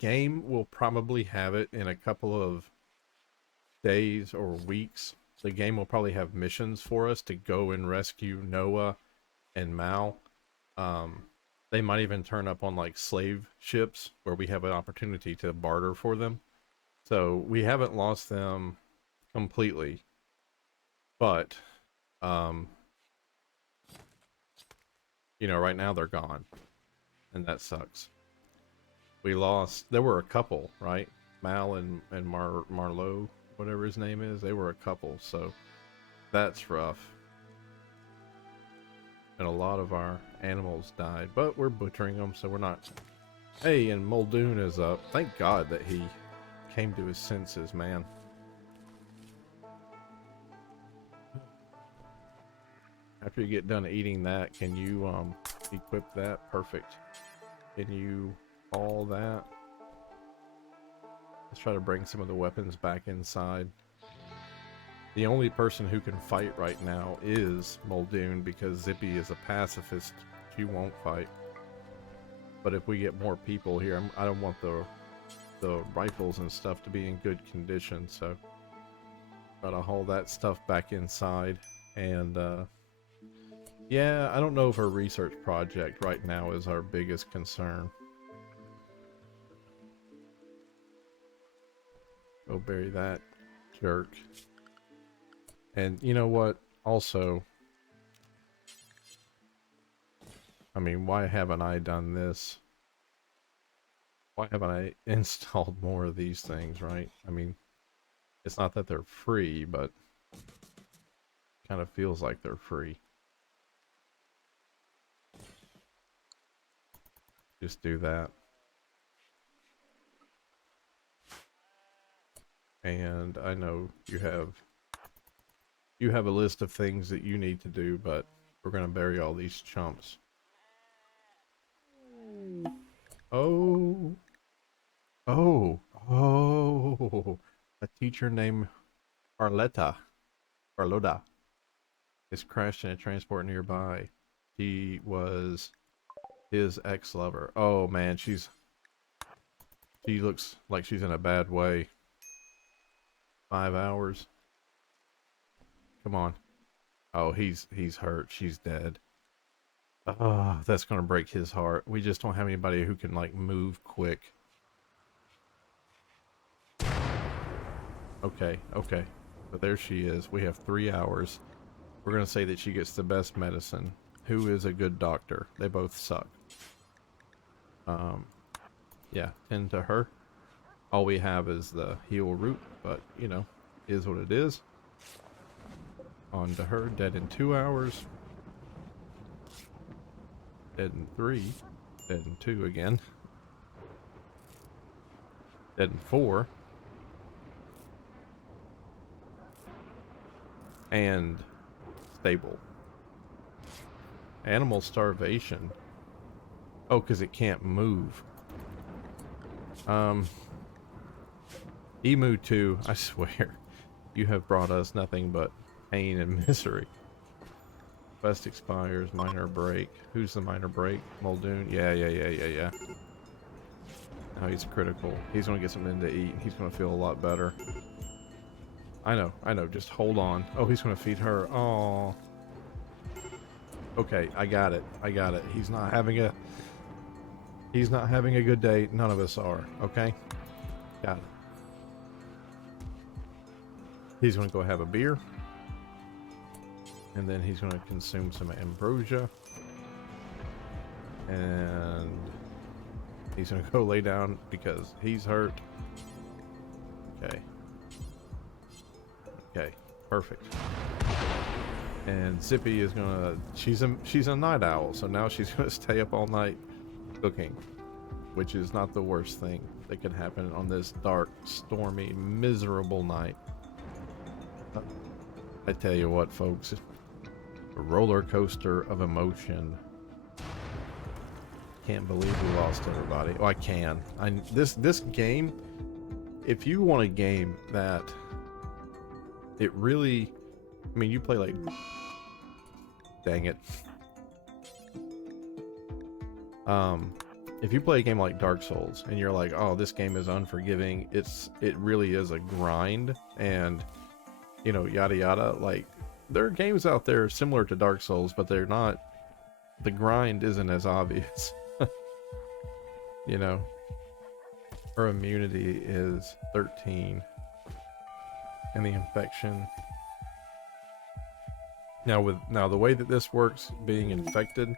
game will probably have it in a couple of days or weeks. The game will probably have missions for us to go and rescue Noah and Mal. Um, they might even turn up on like slave ships where we have an opportunity to barter for them. So we haven't lost them completely, but um, right now they're gone, and that sucks. We lost. There were a couple, right? Mal and Marlowe, whatever his name is. They were a couple, so that's rough. And a lot of our animals died, but we're butchering them, so we're not. Hey, and Muldoon is up. Thank God that he came to his senses, man. After you get done eating that, can you equip that? Perfect. Can you haul that? Let's try to bring some of the weapons back inside. The only person who can fight right now is Muldoon because Zippy is a pacifist. She won't fight. But if we get more people here, I don't want the rifles and stuff to be in good condition, so try to haul that stuff back inside. And yeah, I don't know if our research project right now is our biggest concern. Go bury that jerk. And you know what? Also, I mean, why haven't I done this? Why haven't I installed more of these things, right? I mean, it's not that they're free, but kind of feels like they're free. Just do that. And I know you have a list of things that you need to do, but we're going to bury all these chumps. Oh. Oh. Oh. A teacher named Arletta. Arloda is crashed in a transport nearby. She was his ex-lover. Oh man, she looks like she's in a bad way. 5 hours. Come on. Oh, he's hurt. She's dead. Oh, that's gonna break his heart. We just don't have anybody who can like move quick. Okay, okay. But there she is. We have 3 hours. We're gonna say that she gets the best medicine. Who is a good doctor? They both suck. Yeah, tend to her. All we have is the heal root, but is what it is. On to her. Dead in 2 hours. Dead in 3. Dead in 2 again. Dead in 4. And stable. Animal starvation. Oh, because it can't move. Emu 2, I swear, you have brought us nothing but pain and misery. Quest expires, minor break. Who's the minor break? Muldoon? Yeah. Now he's critical. He's gonna get something to eat and he's gonna feel a lot better. I know, just hold on. Oh, he's gonna feed her. Oh. Okay, I got it. He's not having a good day. None of us are, okay? Got it. He's gonna go have a beer. And then he's gonna consume some ambrosia. And he's gonna go lay down because he's hurt. Okay, perfect. And Zippy is gonna, she's a night owl, so now she's gonna stay up all night cooking, which is not the worst thing that can happen on this dark, stormy, miserable night. I tell you what, folks, a roller coaster of emotion. Can't believe we lost everybody. Oh, I can. This game, if you want a game that it really, I mean, you play like, dang it. if you play a game like Dark Souls and you're like, oh, this game is unforgiving, it really is a grind, and you know, yada yada. Like, there are games out there similar to Dark Souls, but they're not. The grind isn't as obvious. You know, her immunity is 13, and the infection. Now the way that this works, being infected.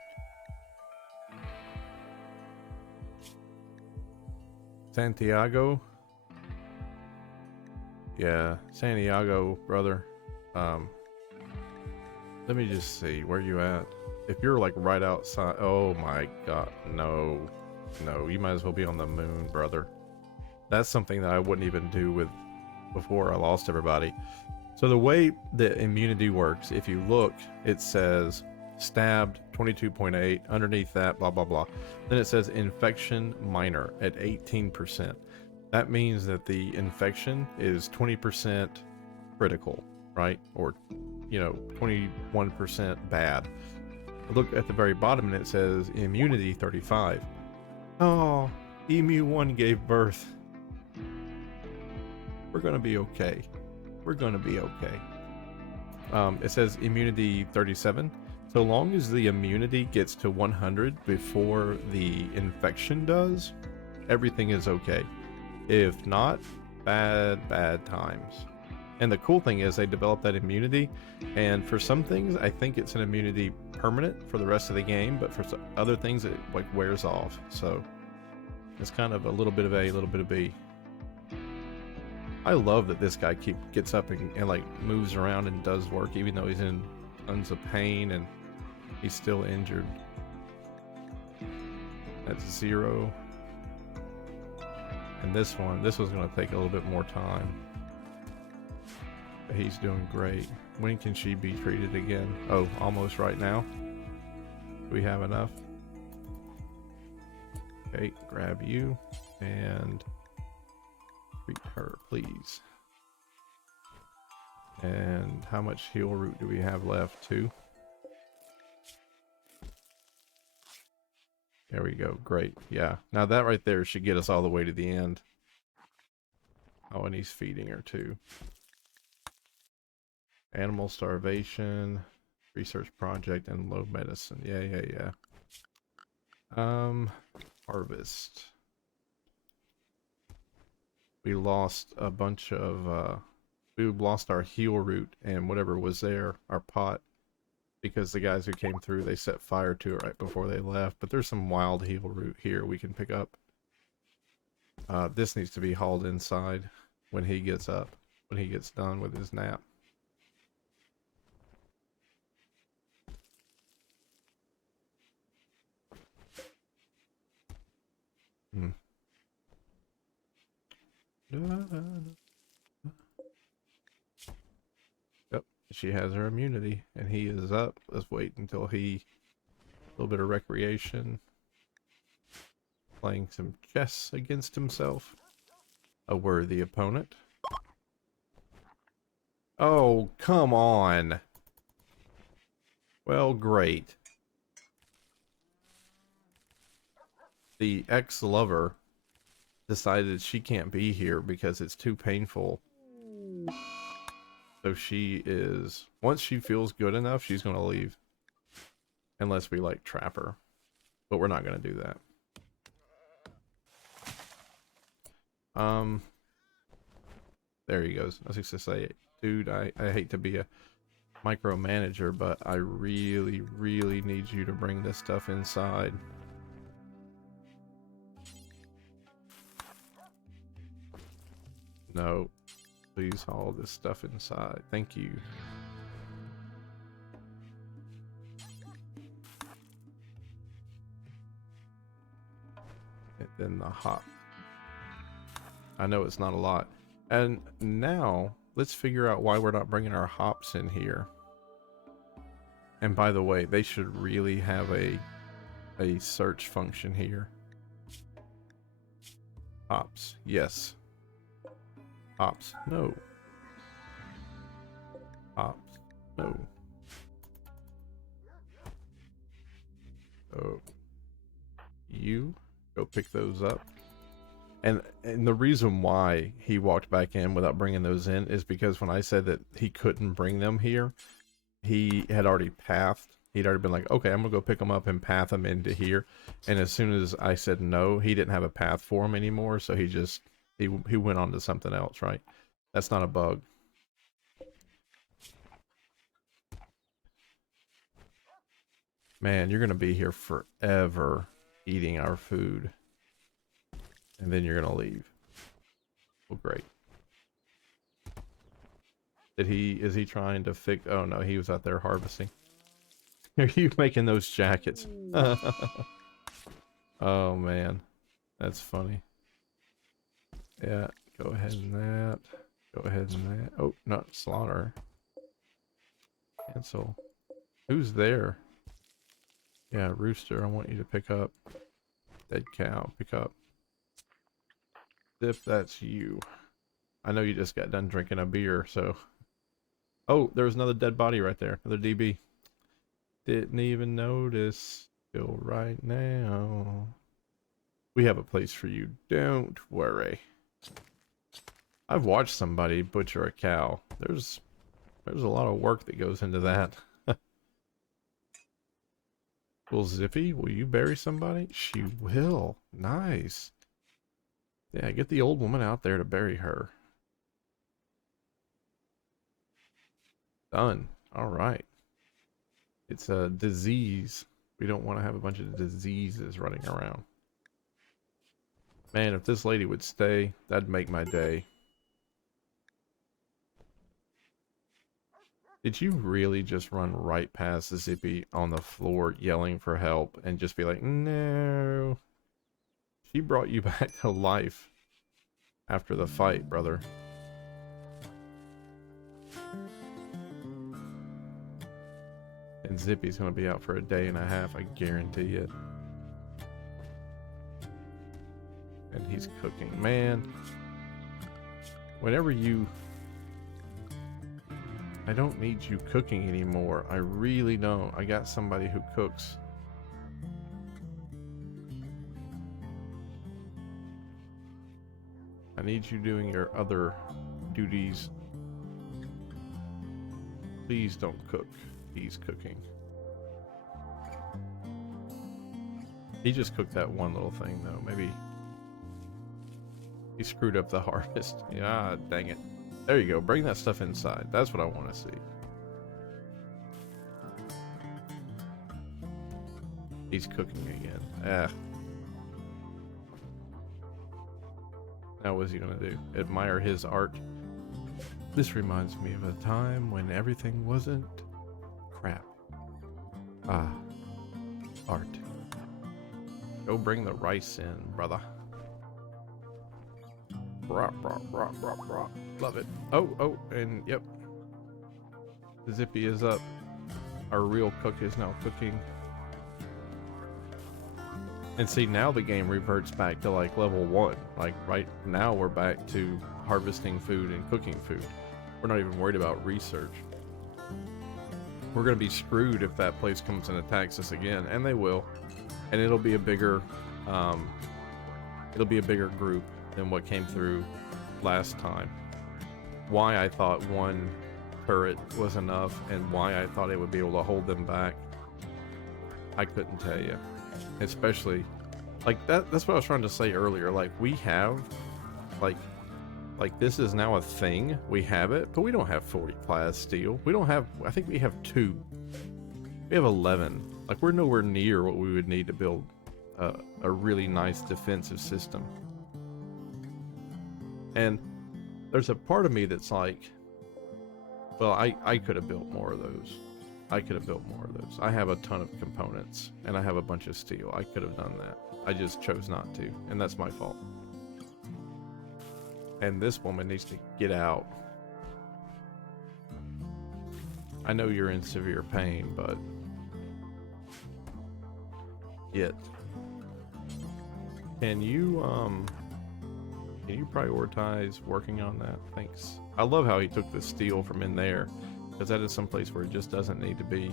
Santiago. Yeah, Santiago, brother. Let me just see where you at. If you're like right outside, oh my god, no, you might as well be on the moon, brother. That's something that I wouldn't even do with before I lost everybody. So the way that immunity works, if you look, it says stabbed 22.8, underneath that blah blah blah. Then it says infection minor at 18%. That means that the infection is 20% critical, right? Or, you know, 21% bad. Look at the very bottom and it says immunity 35. Oh, Emu 1 gave birth. We're gonna be okay. We're gonna be okay. It says immunity 37. So long as the immunity gets to 100 before the infection does, everything is okay. If not, bad times. And the cool thing is they develop that immunity, and for some things I think it's an immunity permanent for the rest of the game, but for other things it like wears off. So it's kind of a little bit of A, a little bit of B. I love that this guy gets up and like moves around and does work even though he's in tons of pain and he's still injured. That's 0. And this one's going to take a little bit more time. But he's doing great. When can she be treated again? Oh, almost right now. Do we have enough? Okay, grab you and treat her, please. And how much heal root do we have left? 2. There we go. Great. Yeah. Now that right there should get us all the way to the end. Oh, and he's feeding her too. Animal starvation, research project, and low medicine. Yeah. Harvest. We lost a bunch of, we lost our heal root and whatever was there, our pot, because the guys who came through, they set fire to it right before they left. But there's some wild heal root here we can pick up. This needs to be hauled inside when he gets up, when he gets done with his nap. Yep, she has her immunity, and he is up. Let's wait until a little bit of recreation. Playing some chess against himself. A worthy opponent. Oh, come on. Well, great. The ex-lover decided she can't be here because it's too painful. So she is, once she feels good enough, she's going to leave. Unless we like trap her. But we're not going to do that. There he goes. I was just to say, dude, I hate to be a micromanager, but I really need you to bring this stuff inside. No, please haul this stuff inside. Thank you. And then the hop. I know it's not a lot. And now, let's figure out why we're not bringing our hops in here. And by the way, they should really have a search function here. Hops, yes. Hops, no. Hops, no. Oh. You Go pick those up. And the reason why he walked back in without bringing those in is because when I said that he couldn't bring them here, he had already pathed. He'd already been like, okay, I'm gonna go pick them up and path them into here. And as soon as I said no, he didn't have a path for him anymore. So he went on to something else, right? That's not a bug. Man, you're gonna be here forever eating our food. And then you're gonna leave. Well, great. Is he trying to fix, oh no, he was out there harvesting. Are you making those jackets? Oh man, that's funny. Yeah, go ahead and that. Go ahead and that. Oh, not slaughter. Cancel. Who's there? Yeah, Rooster, I want you to pick up. Dead cow, pick up. If that's you. I know you just got done drinking a beer, so. Oh, there was another dead body right there. Another DB. Didn't even notice. Still right now. We have a place for you. Don't worry. I've watched somebody butcher a cow. There's a lot of work that goes into that. Will Zippy, will you bury somebody? She will. Nice. Yeah, get the old woman out there to bury her. Done. All right. It's a disease. We don't want to have a bunch of diseases running around. Man, if this lady would stay, that'd make my day. Did you really just run right past Zippy on the floor yelling for help and just be like, no? She brought you back to life after the fight, brother. And Zippy's gonna be out for a day and a half, I guarantee it. And he's cooking. Man, whenever you... I don't need you cooking anymore. I really don't. I got somebody who cooks. I need you doing your other duties. Please don't cook. He's cooking. He just cooked that one little thing though. Maybe he screwed up the harvest. Yeah, dang it. There you go. Bring that stuff inside. That's what I want to see. He's cooking again. Ah. Now what's he gonna do? Admire his art? This reminds me of a time when everything wasn't crap. Ah. Art. Go bring the rice in, brother. Brah, brah, brah, brah, brah. Love it. Oh, and yep. Zippy is up. Our real cook is now cooking. And see, now the game reverts back to like level 1. Like right now we're back to harvesting food and cooking food. We're not even worried about research. We're gonna be screwed if that place comes and attacks us again, and they will. And it'll be a bigger group than what came through last time. Why I thought one turret was enough and why I thought it would be able to hold them back, I couldn't tell you. Especially like that's what I was trying to say earlier. Like we have like this is now a thing. We have it, but we don't have 40 class steel. We don't have, I think we have 2. We have 11. Like we're nowhere near what we would need to build a really nice defensive system. And there's a part of me that's like, well, I could have built more of those. I could have built more of those. I have a ton of components, and I have a bunch of steel. I could have done that. I just chose not to, and that's my fault. And this woman needs to get out. I know you're in severe pain, but... yet. Can you prioritize working on that? Thanks. I love how he took the steel from in there, because that is someplace where it just doesn't need to be.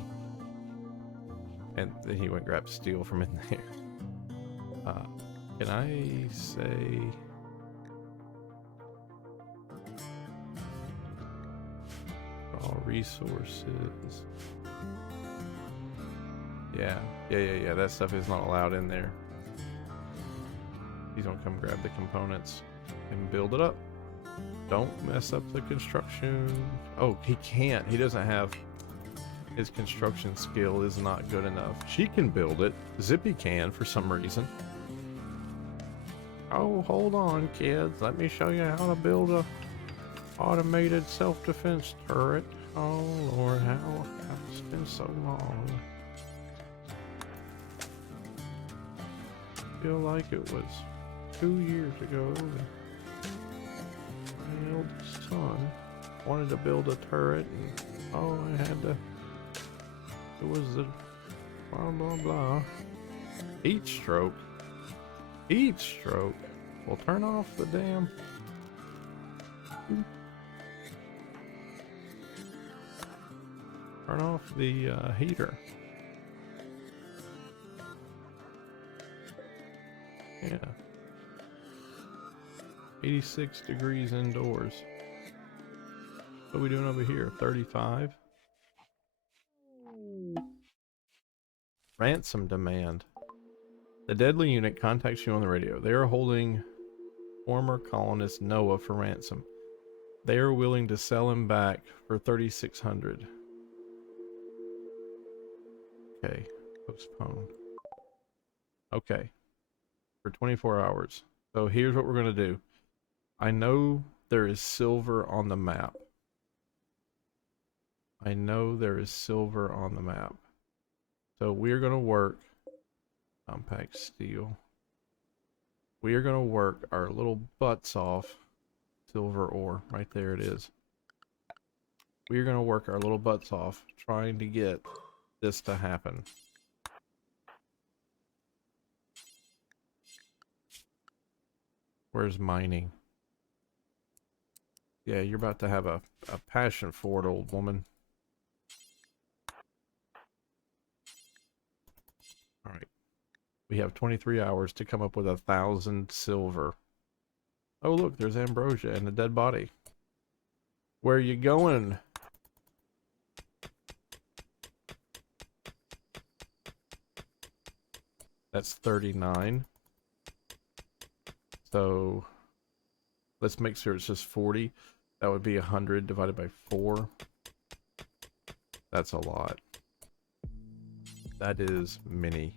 And then he went and grabbed steel from in there. Can I say... all resources. Yeah. That stuff is not allowed in there. He's gonna come grab the components and build it up. Don't mess up the construction. Oh, he can't. He doesn't have... his construction skill is not good enough. She can build it. Zippy can for some reason. Oh, hold on, kids. Let me show you how to build a automated self-defense turret. Oh, Lord, how it's been so long. Feel like it was 2 years ago. My eldest son wanted to build a turret, and oh, I had to. It was the blah blah blah. Heat stroke. Heat stroke. Well, turn off the damn. Turn off the heater. Yeah. 86 degrees indoors. What are we doing over here? 35? Ransom demand. The deadly unit contacts you on the radio. They are holding former colonist Noah for ransom. They are willing to sell him back for 3,600. Okay, postpone. Okay, for 24 hours. So here's what we're gonna do. I know there is silver on the map. I know there is silver on the map. So we're gonna work compact steel. We are gonna work our little butts off. Silver ore, right there it is. We are gonna work our little butts off trying to get this to happen. Where's mining? Yeah, you're about to have a passion for it, old woman. Alright. We have 23 hours to come up with 1,000 silver. Oh look, there's Ambrosia and a dead body. Where are you going? That's 39. So let's make sure it's just 40. That would be 100 divided by 4. That's a lot. That is many.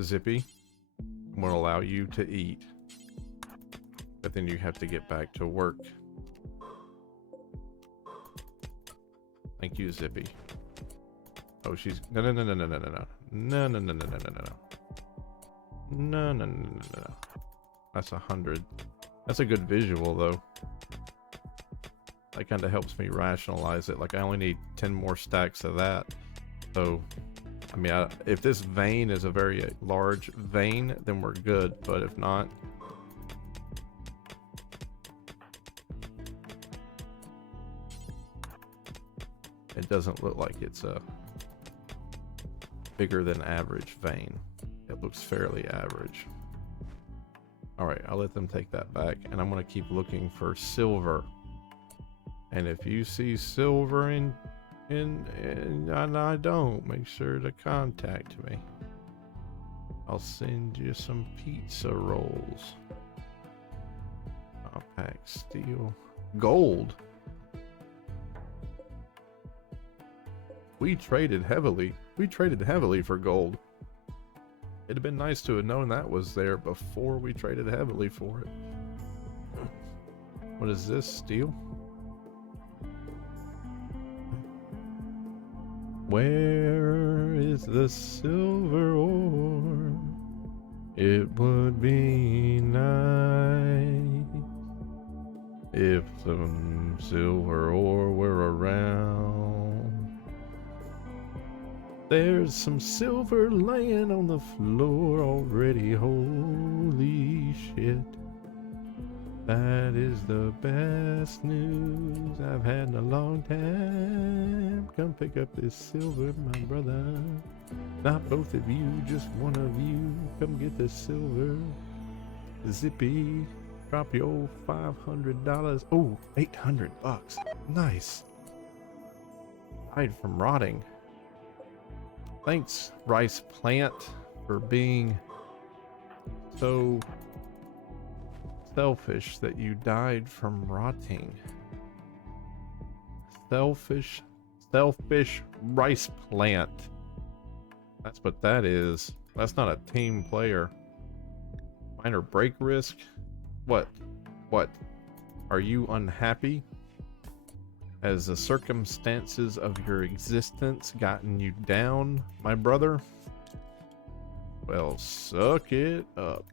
Zippy, I'm going to allow you to eat. But then you have to get back to work. Thank you, Zippy. Oh, she's... No. That's 100. That's a good visual, though. That kind of helps me rationalize it. Like, I only need 10 more stacks of that. So, I mean, if this vein is a very large vein, then we're good. But if not... it doesn't look like it's a bigger than average vein. It looks fairly average. Alright, I'll let them take that back. And I'm going to keep looking for silver. And if you see silver and I don't, make sure to contact me. I'll send you some pizza rolls. Compact steel. Gold. We traded heavily. We traded heavily for gold. It'd have been nice to have known that was there before we traded heavily for it. What is this? Steel? Where is the silver ore? It would be nice if some silver ore were around. There's some silver laying on the floor already. Holy shit. That is the best news I've had in a long time. Come pick up this silver, my brother. Not both of you, just one of you. Come get the silver. Zippy, drop your old $500. Oh, $800. Nice. Died from rotting. Thanks, Rice Plant, for being so selfish that you died from rotting. Selfish Rice Plant. That's what that is. That's not a team player. Minor break risk? What? What? Are you unhappy? Has the circumstances of your existence gotten you down, my brother? Well, suck it up.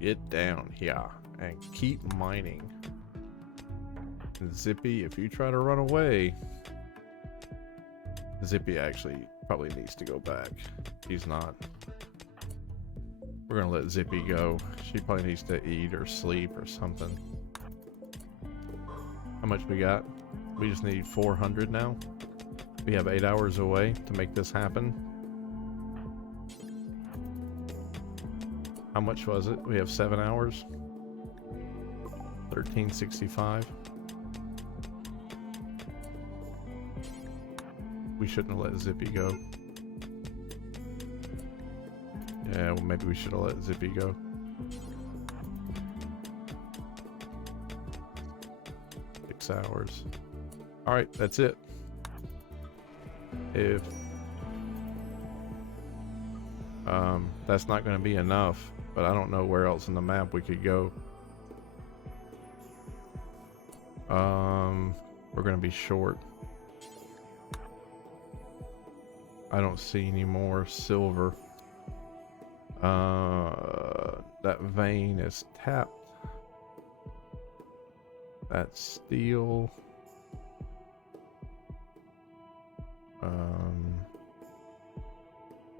Get down here and keep mining. And Zippy, if you try to run away, Zippy actually probably needs to go back. He's not. We're gonna let Zippy go. She probably needs to eat or sleep or something. How much we got? We just need 400 now. We have 8 hours away to make this happen. How much was it? We have 7 hours. 1365. We shouldn't have let Zippy go. Yeah, well, maybe we should have let Zippy go. Six hours. Alright, that's it. If that's not going to be enough, but I don't know where else in the map we could go. We're going to be short. I don't see any more silver. That vein is tapped. That's steel.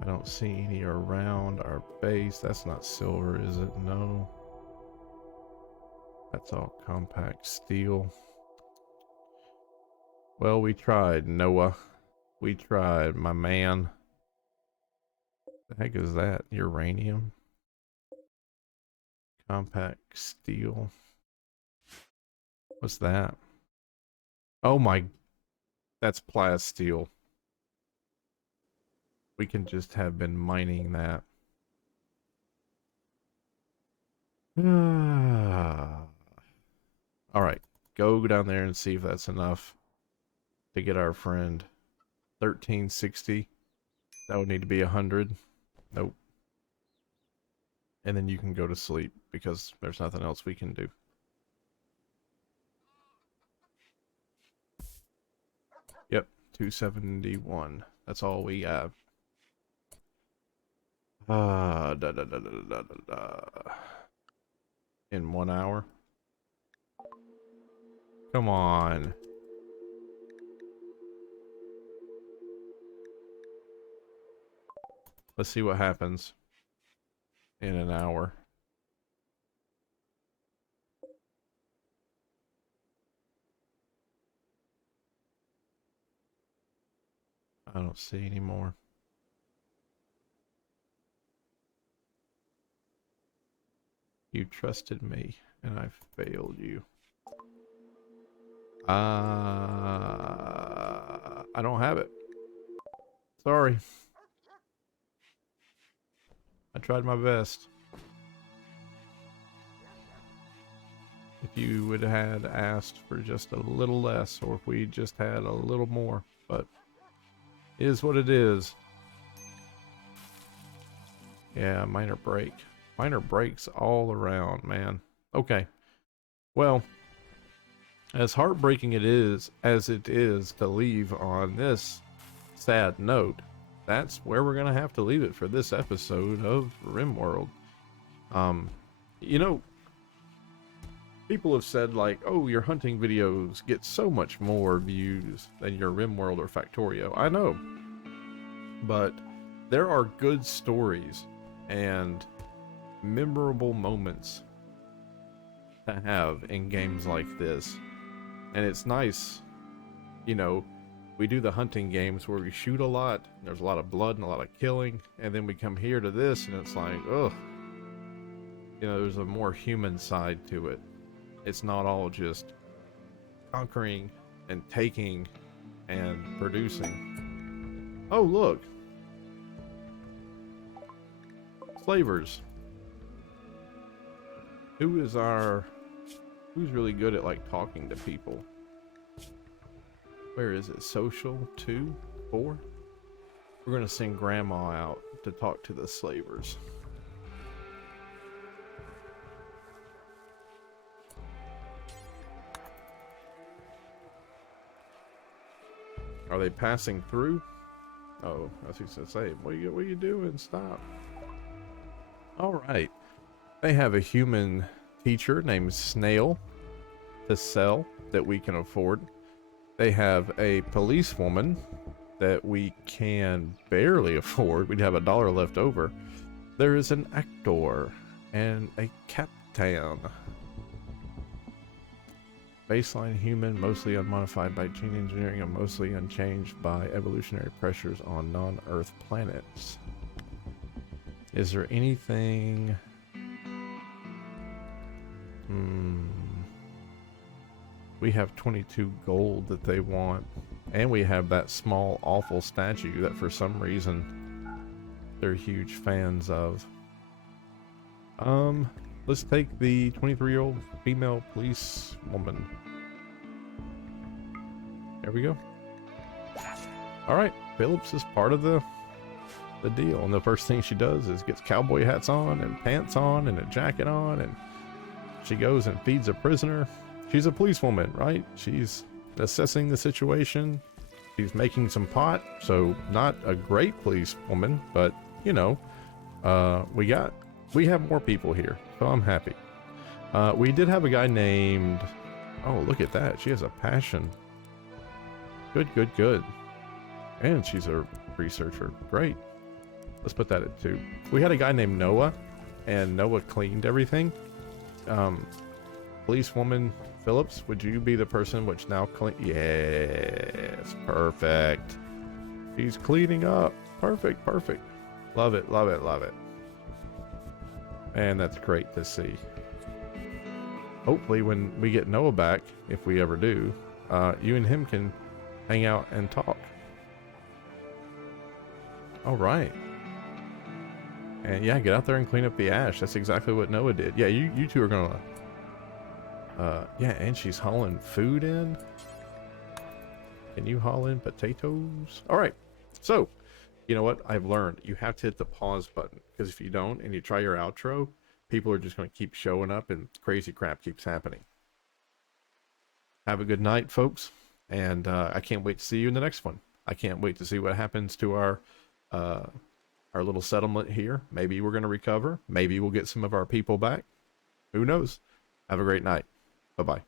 I don't see any around our base. That's not silver, is it? No. That's all compact steel. Well, we tried, Noah. We tried, my man. The heck is that? Uranium? Compact steel. What's that? Oh my... That's plasteel. We can just have been mining that. Alright. Go down there and see if that's enough to get our friend. 1360. That would need to be 100. Nope. And then you can go to sleep because there's nothing else we can do. Yep, 271. That's all we have. In 1 hour. Come on. Let's see what happens in an hour. I don't see any more. You trusted me, and I failed you. I don't have it. Sorry. I tried my best. If you would have asked for just a little less, or if we just had a little more, but it is what it is. Yeah, minor break. Minor breaks all around, man. Okay. Well, as heartbreaking as it is to leave on this sad note, that's where we're gonna have to leave it for this episode of RimWorld. You know, people have said like, oh, your hunting videos get so much more views than your RimWorld or Factorio. I know, but there are good stories and memorable moments to have in games like this. And it's nice, you know, we do the hunting games where we shoot a lot, there's a lot of blood and a lot of killing, and then we come here to this and it's like, ugh. You know, there's a more human side to it. It's not all just conquering and taking and producing. Oh, look. Slavers. Who's really good at like talking to people? Where is it? Social 2, 4? We're gonna send Grandma out to talk to the slavers. Are they passing through? Oh, I was gonna say, what are you doing? Stop. All right. They have a human teacher named Snail to sell that we can afford. They have a policewoman that we can barely afford. We'd have $1 left over. There is an actor and a captain. Baseline human, mostly unmodified by gene engineering and mostly unchanged by evolutionary pressures on non-Earth planets. Is there anything... We have 22 gold that they want. And we have that small, awful statue that for some reason they're huge fans of. Let's take the 23-year-old female police woman. There we go. Alright, Phillips is part of the deal. And the first thing she does is gets cowboy hats on and pants on and a jacket on, and she goes and feeds a prisoner. She's a policewoman, right? She's assessing the situation. She's making some pot, so not a great policewoman, but you know, we have more people here, so I'm happy. We did have a guy named, oh, look at that. She has a passion. Good. And she's a researcher. Great. Let's put that at 2. We had a guy named Noah, and Noah cleaned everything. Policewoman Phillips, would you be the person which now clean? Yes, perfect. She's cleaning up. Perfect. Love it. And that's great to see. Hopefully when we get Noah back, if we ever do, you and him can hang out and talk. All right. And yeah, get out there and clean up the ash. That's exactly what Noah did. Yeah, you two are gonna... yeah, and she's hauling food in. Can you haul in potatoes? All right. So, you know what? I've learned you have to hit the pause button, because if you don't and you try your outro, people are just going to keep showing up and crazy crap keeps happening. Have a good night, folks. And I can't wait to see you in the next one. I can't wait to see what happens to our little settlement here. Maybe we're going to recover. Maybe we'll get some of our people back. Who knows? Have a great night. Bye-bye.